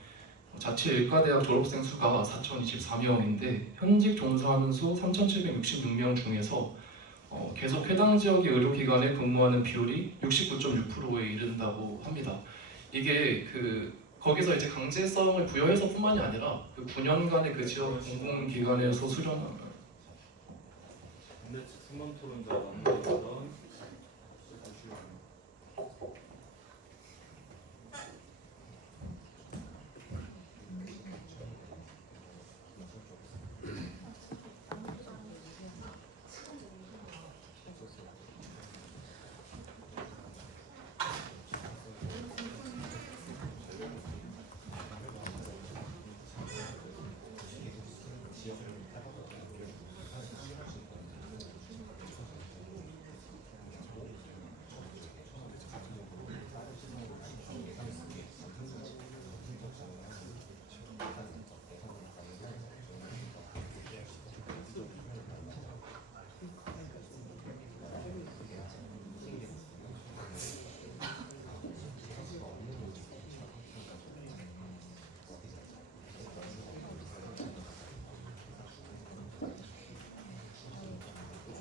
자체 의과대학 졸업생 수가 4,024명인데 현직 종사하는 수 3,766명 중에서 계속 해당 지역의 의료기관에 근무하는 비율이 69.6%에 이른다고 합니다. 이게 거기서 이제 강제성을 부여해서뿐만이 아니라 그 9년간의 그 지역 공공기관에서 수련한 반대측 3번 토론자 남은 발언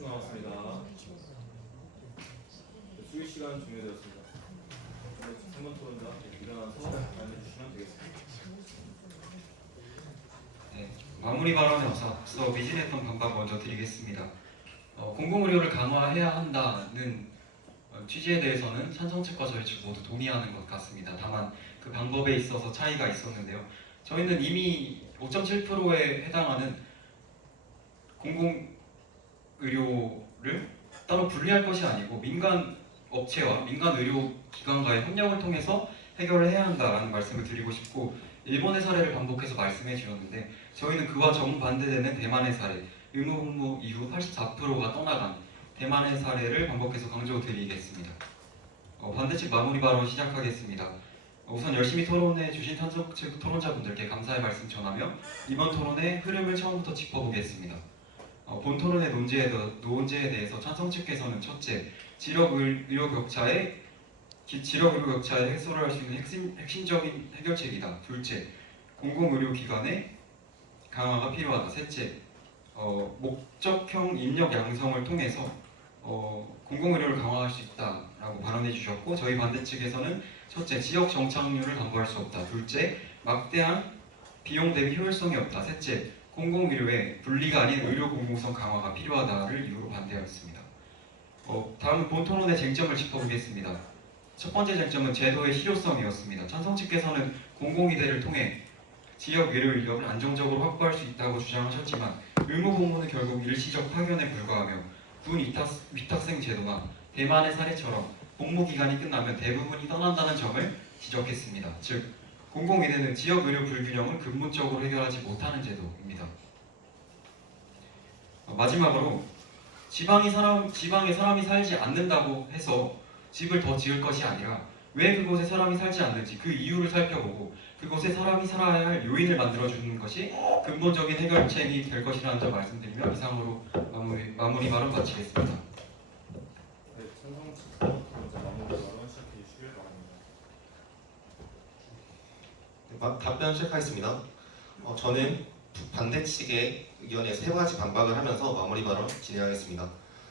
나왔습니다. 수의 시간 종료되었습니다. 3번 토론자 일어나서 발언해 주시면 되겠습니다. 네, 마무리 발언에 앞서 미진했던 반박 먼저 드리겠습니다. 공공의료를 강화해야 한다는 취지에 대해서는 찬성 측과 저희 측 모두 동의하는 것 같습니다. 다만 그 방법에 있어서 차이가 있었는데요. 저희는 이미 5.7%에 해당하는 공공의료를 따로 분리할 것이 아니고 민간 업체와 민간 의료기관과의 협력을 통해서 해결을 해야 한다라는 말씀을 드리고 싶고, 일본의 사례를 반복해서 말씀해 주셨는데 저희는 그와 정반대되는 대만의 사례, 의무복무 이후 84%가 떠나간 대만의 사례를 반복해서 강조드리겠습니다. 반대측 마무리 발언 시작하겠습니다. 우선 열심히 토론해 주신 찬성 측 토론자분들께 감사의 말씀 전하며 이번 토론의 흐름을 처음부터 짚어보겠습니다. 본 토론의 논제에 대해서 찬성 측께서는 첫째, 지역 의료 격차의 해소를 할 수 있는 핵심적인 해결책이다. 둘째, 공공의료기관의 강화가 필요하다. 셋째, 목적형 인력 양성을 통해서 공공의료를 강화할 수 있다라고 발언해 주셨고, 저희 반대 측에서는 첫째, 지역 정착률을 담보할 수 없다. 둘째, 막대한 비용 대비 효율성이 없다. 셋째, 공공의료의 분리가 아닌 의료 공공성 강화가 필요하다를 이유로 반대하였습니다. 다음 본 토론의 쟁점을 짚어보겠습니다. 첫 번째 쟁점은 제도의 실효성이었습니다. 찬성 측께서는 공공의대를 통해 지역 의료 인력을 안정적으로 확보할 수 있다고 주장하셨지만 의무복무는 결국 일시적 파견에 불과하며 군 위탁생 제도나 대만의 사례처럼 복무 기간이 끝나면 대부분이 떠난다는 점을 지적했습니다. 즉, 공공의대는 지역 의료 불균형을 근본적으로 해결하지 못하는 제도입니다. 마지막으로 지방에 사람이 살지 않는다고 해서 집을 더 지을 것이 아니라 왜 그곳에 사람이 살지 않는지 그 이유를 살펴보고 그곳에 사람이 살아야 할 요인을 만들어주는 것이 근본적인 해결책이 될 것이라는 점 말씀드리며 이상으로 마무리 발언 마치겠습니다. 네, 찬성 측 토론자 마무리 발언 시작해 주시길 바랍니다. 답변 시작하겠습니다. 저는 반대 측의 의견에 세 가지 반박을 하면서 마무리 발언 진행하겠습니다.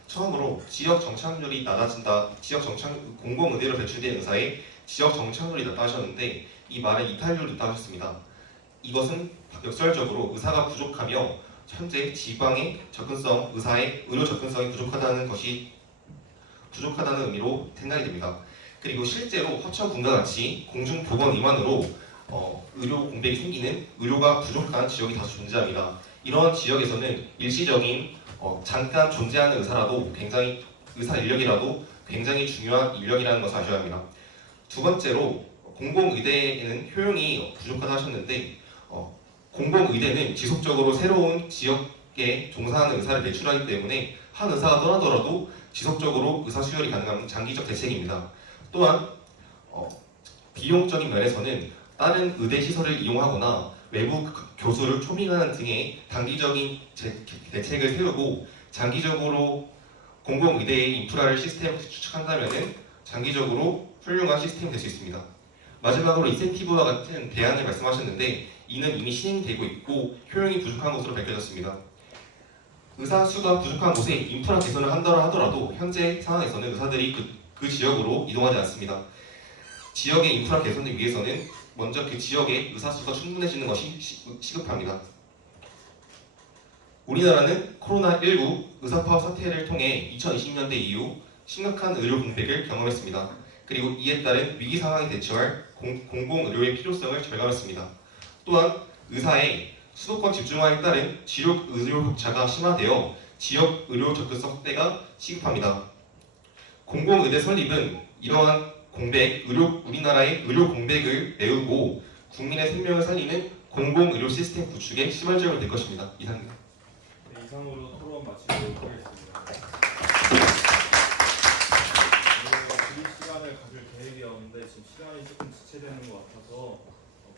처음으로 지역 정착률이 낮아진다, 공공의대로 배출된 의사의 지역 정착률이 낮다 하셨는데 이 말에 이탈률이 있다 하셨습니다. 이것은 역설적으로 의사가 부족하며 현재 지방의 의사의 의료 접근성이 부족하다는 의미로 생각이 됩니다. 그리고 실제로 화천군과 같이 공중보건의만으로 의료 공백이 생기는 의료가 부족한 지역이 다수 존재합니다. 이런 지역에서는 일시적인 잠깐 존재하는 의사 인력이라도 굉장히 중요한 인력이라는 것을 아셔야 합니다. 두 번째로 공공의대에는 효용이 부족하다 하셨는데 공공의대는 지속적으로 새로운 지역에 종사하는 의사를 배출하기 때문에 한 의사가 떠나더라도 지속적으로 의사 수혈이 가능한 장기적 대책입니다. 또한 비용적인 면에서는 다른 의대 시설을 이용하거나 외부 교수를 초빙하는 등의 단기적인 대책을 세우고 장기적으로 공공의대의 인프라를 시스템을 구축한다면 장기적으로 훌륭한 시스템이 될 수 있습니다. 마지막으로 인센티브와 같은 대안을 말씀하셨는데 이는 이미 시행되고 있고 효용이 부족한 것으로 밝혀졌습니다. 의사 수가 부족한 곳에 인프라 개선을 한다고 하더라도 현재 상황에서는 의사들이 그 지역으로 이동하지 않습니다. 지역의 인프라 개선을 위해서는 먼저 그 지역의 의사 수가 충분해지는 것이 시급합니다. 우리나라는 코로나19 의사 파업 사태를 통해 2020년대 이후 심각한 의료 공백을 경험했습니다. 그리고 이에 따른 위기 상황에 대처할 공공의료의 필요성을 절감했습니다. 또한 의사의 수도권 집중화에 따른 지역 의료 격차가 심화되어 지역 의료 접근성 확대가 시급합니다. 공공의대 설립은 이러한 우리나라의 의료 공백을 메우고 국민의 생명을 살리는 공공의료 시스템 구축에 시발점이 될 것입니다. 이상입니다. 네, 이상으로 토론 마치도록 하겠습니다. 드릴 시간을 가질 계획이었는데 지금 시간이 조금 지체되는 것 같아서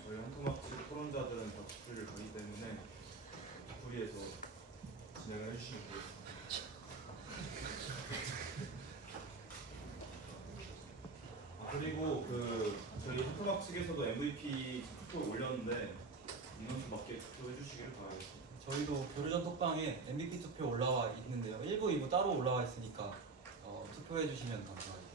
저희 한토막 측 토론자들은 다 투표를 가기 때문에 풀이해서 진행을 해주시면 되겠습니다. 그리고 저희 한토막 측에서도 MVP 투표 올렸는데 인원수 맞게 투표해 주시기를 바라겠습니다. 저희도 교류전 톡방에 MVP 투표 올라와 있는데요. 1부, 2부 따로 올라와 있으니까 투표해 주시면 감사하겠습니다.